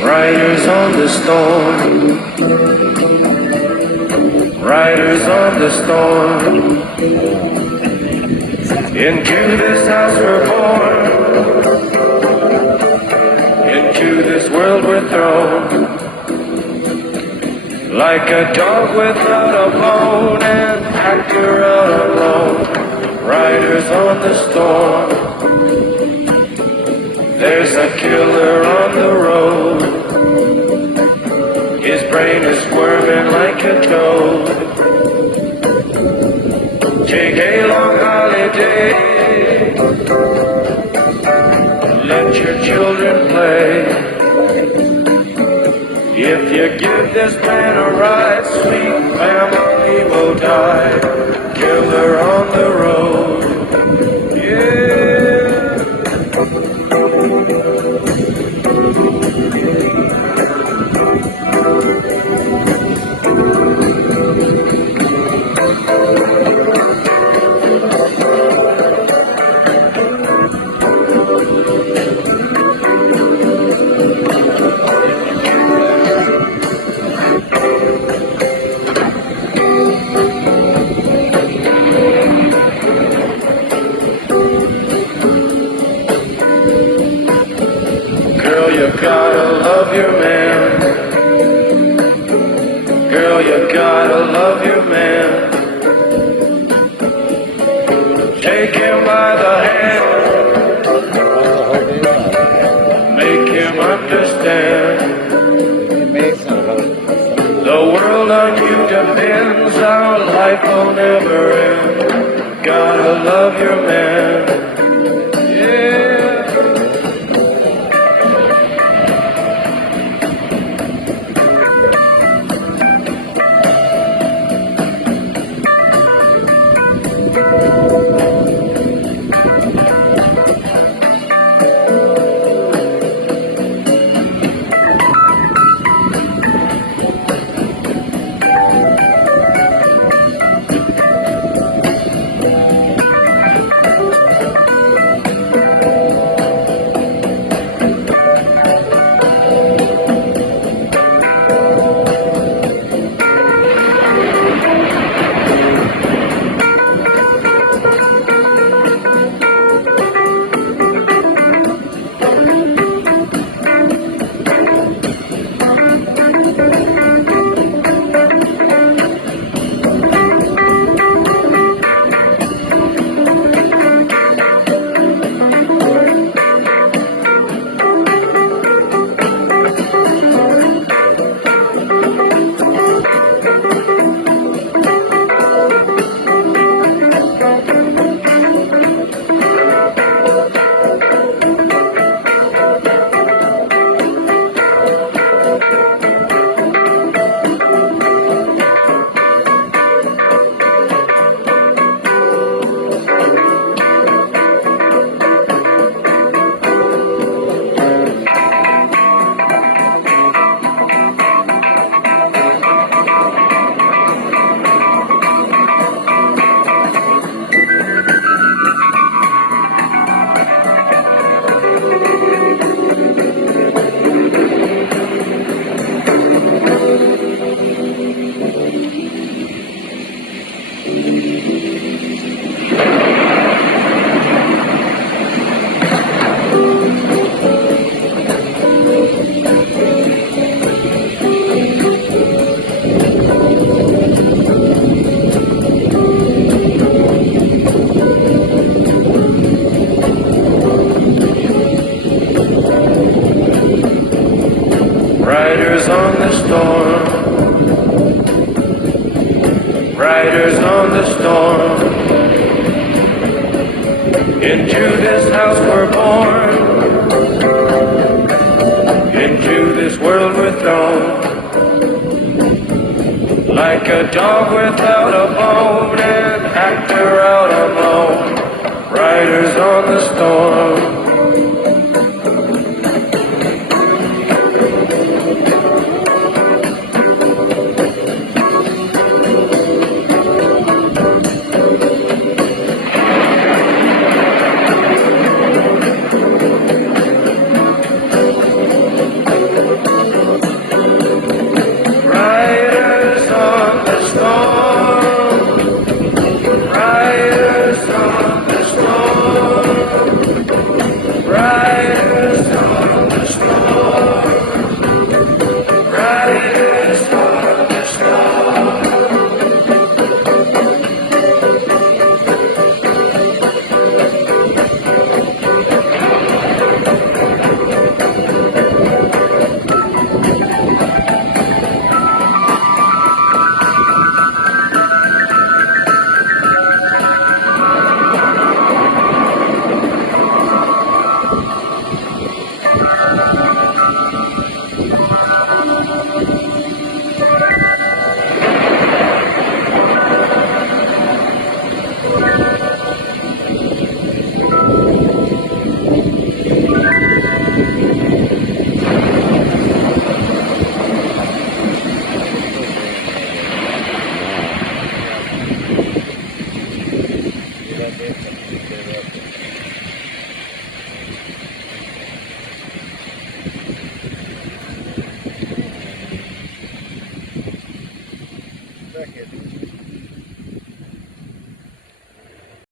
Riders on the storm, riders on the storm. Into this house we're born, into this world we're thrown. Like a dog without a bone, an actor out alone. Riders on the storm. There's a killer on the road. His brain is squirming like a toad. Take a long holiday. Let your children play. If you give this man a ride, sweet family will die. Killer on the road. Yeah. You gotta love your man. Girl, you gotta love your man. Take him by the hand. Make him understand. The world on you depends. Our life will never end. Gotta love your man. Riders on the storm, riders on the storm. Into this house we're born, into this world we're thrown, like a dog without a bone, an actor out alone, riders on the storm. Second.